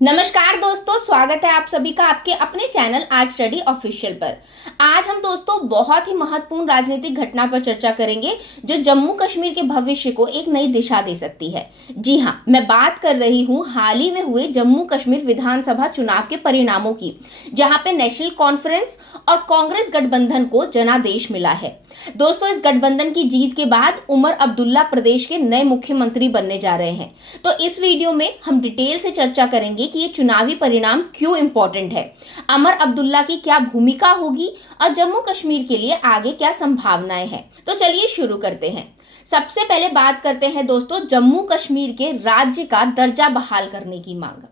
नमस्कार दोस्तों, स्वागत है आप सभी का आपके अपने चैनल आज स्टडी ऑफिशियल पर। आज हम दोस्तों बहुत ही महत्वपूर्ण राजनीतिक घटना पर चर्चा करेंगे जो जम्मू कश्मीर के भविष्य को एक नई दिशा दे सकती है। जी हाँ, मैं बात कर रही हूँ हाल ही में हुए जम्मू कश्मीर विधानसभा चुनाव के परिणामों की, जहां पे नेशनल कॉन्फ्रेंस और कांग्रेस गठबंधन को जनादेश मिला है। दोस्तों, इस गठबंधन की जीत के बाद उमर अब्दुल्ला प्रदेश के नए मुख्यमंत्री बनने जा रहे हैं। तो इस वीडियो में हम डिटेल से चर्चा करेंगे कि ये चुनावी परिणाम क्यों इंपॉर्टेंट है, उमर अब्दुल्ला की क्या भूमिका होगी और जम्मू कश्मीर के लिए आगे क्या संभावनाएं हैं। तो चलिए शुरू करते हैं। सबसे पहले बात करते हैं दोस्तों जम्मू कश्मीर के राज्य का दर्जा बहाल करने की मांग।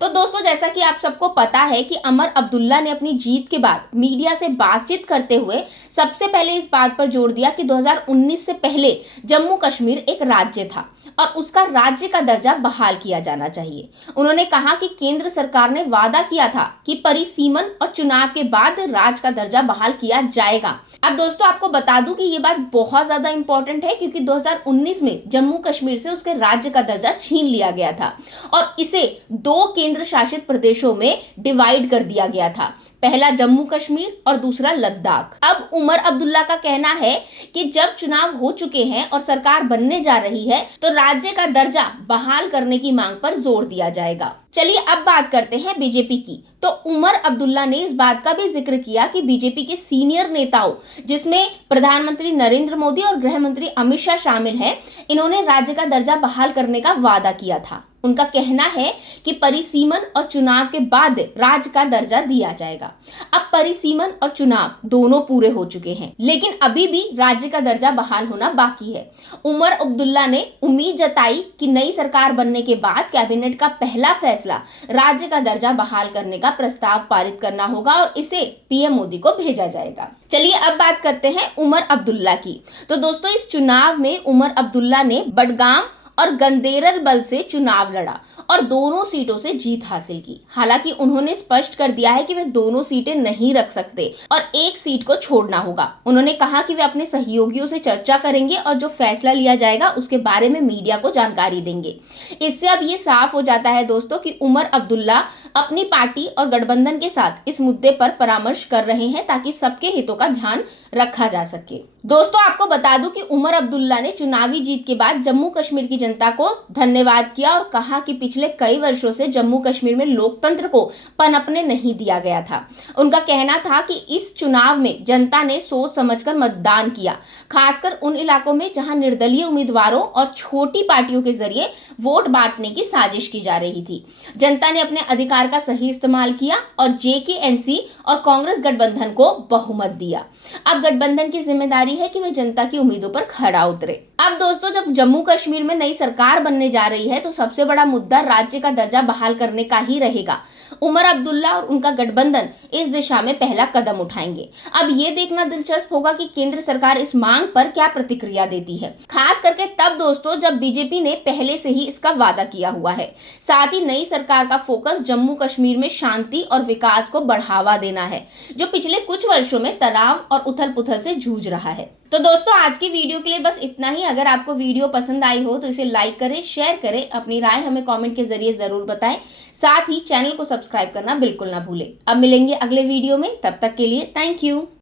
तो दोस्तों, जैसा कि आप सबको पता है कि उमर अब्दुल्ला ने अपनी जीत के बाद मीडिया से बातचीत करते हुए सबसे पहले इस बात पर जोर दिया कि 2019 से पहले जम्मू कश्मीर एक राज्य था और उसका राज्य का दर्जा बहाल किया जाना चाहिए। उन्होंने कहा कि केंद्र सरकार ने वादा किया था कि परिसीमन और चुनाव के बाद राज्य का दर्जा बहाल किया जाएगा। अब दोस्तों, आपको बता दूं कि ये बात बहुत ज्यादा इंपॉर्टेंट है क्योंकि 2019 में जम्मू कश्मीर से उसके राज्य का दर्जा छीन लिया गया था और इसे दो केंद्र शासित प्रदेशों में डिवाइड कर दिया गया था, पहला जम्मू कश्मीर और दूसरा लद्दाख। अब उमर अब्दुल्ला का कहना है कि जब चुनाव हो चुके हैं और सरकार बनने जा रही है तो राज्य का दर्जा बहाल करने की मांग पर जोर दिया जाएगा। चलिए अब बात करते हैं बीजेपी की। तो उमर अब्दुल्ला ने इस बात का भी जिक्र किया कि बीजेपी के सीनियर नेताओं, जिसमें प्रधानमंत्री नरेंद्र मोदी और गृह मंत्री अमित शाह शामिल हैं, इन्होंने राज्य का दर्जा बहाल करने का वादा किया था। उनका कहना है कि परिसीमन और चुनाव के बाद राज्य का दर्जा दिया जाएगा। अब परिसीमन और चुनाव दोनों पूरे हो चुके हैं, लेकिन अभी भी राज्य का दर्जा बहाल होना बाकी है। उमर अब्दुल्ला ने उम्मीद जताई कि नई सरकार बनने के बाद कैबिनेट का पहला फैसला राज्य का दर्जा बहाल करने का प्रस्ताव पारित करना होगा और इसे पीएम मोदी को भेजा जाएगा। चलिए अब बात करते हैं उमर अब्दुल्ला की। तो दोस्तों, इस चुनाव में उमर अब्दुल्ला ने बडगाम और गंदेरल बल से चुनाव लड़ा और दोनों सीटों से जीत हासिल की। हालांकि उन्होंने स्पष्ट कर दिया है कि वे दोनों सीटें नहीं रख सकते और एक सीट को छोड़ना होगा। उन्होंने कहा कि वे अपने सहयोगियों से चर्चा करेंगे और जो फैसला लिया जाएगा उसके बारे में मीडिया को जानकारी देंगे। इससे अब ये साफ हो जाता है दोस्तों कि उमर अब्दुल्ला अपनी पार्टी और गठबंधन के साथ इस मुद्दे पर परामर्श कर रहे हैं ताकि सबके हितों का ध्यान रखा जा सके। दोस्तों, आपको बता दूं कि उमर अब्दुल्ला ने चुनावी जीत के बाद जम्मू कश्मीर की जनता को धन्यवाद किया और कहा कि पिछले कई वर्षों से जम्मू कश्मीर में लोकतंत्र को पनपने नहीं दिया गया था। उनका कहना था कि इस चुनाव में जनता ने सोच समझकर मतदान किया, खासकर उन इलाकों में जहां निर्दलीय उम्मीदवारों और छोटी पार्टियों के जरिए वोट बांटने की साजिश की जा रही थी। जनता ने अपने अधिकार का सही इस्तेमाल किया और जेकेएनसी और कांग्रेस गठबंधन को बहुमत दिया। अब गठबंधन की जिम्मेदारी है कि वे जनता की उम्मीदों पर खरा उतरे। अब दोस्तों, जब जम्मू कश्मीर में नई सरकार बनने जा रही है तो सबसे बड़ा मुद्दा राज्य का दर्जा बहाल करने का ही रहेगा। उमर अब्दुल्ला और उनका गठबंधन इस दिशा में पहला कदम उठाएंगे। अब ये देखना दिलचस्प होगा कि केंद्र सरकार इस मांग पर क्या प्रतिक्रिया देती है, खास करके तब दोस्तों जब बीजेपी ने पहले से ही इसका वादा किया हुआ है। साथ ही नई सरकार का फोकस जम्मू कश्मीर में शांति और विकास को बढ़ावा देना है, जो पिछले कुछ वर्षों में तनाव और उथल पुथल से जूझ रहा है। तो दोस्तों, आज की वीडियो के लिए बस इतना ही। अगर आपको वीडियो पसंद आई हो तो इसे लाइक करें, शेयर करें, अपनी राय हमें कमेंट के जरिए जरूर बताएं। साथ ही चैनल को सब्सक्राइब करना बिल्कुल ना भूलें। अब मिलेंगे अगले वीडियो में, तब तक के लिए थैंक यू।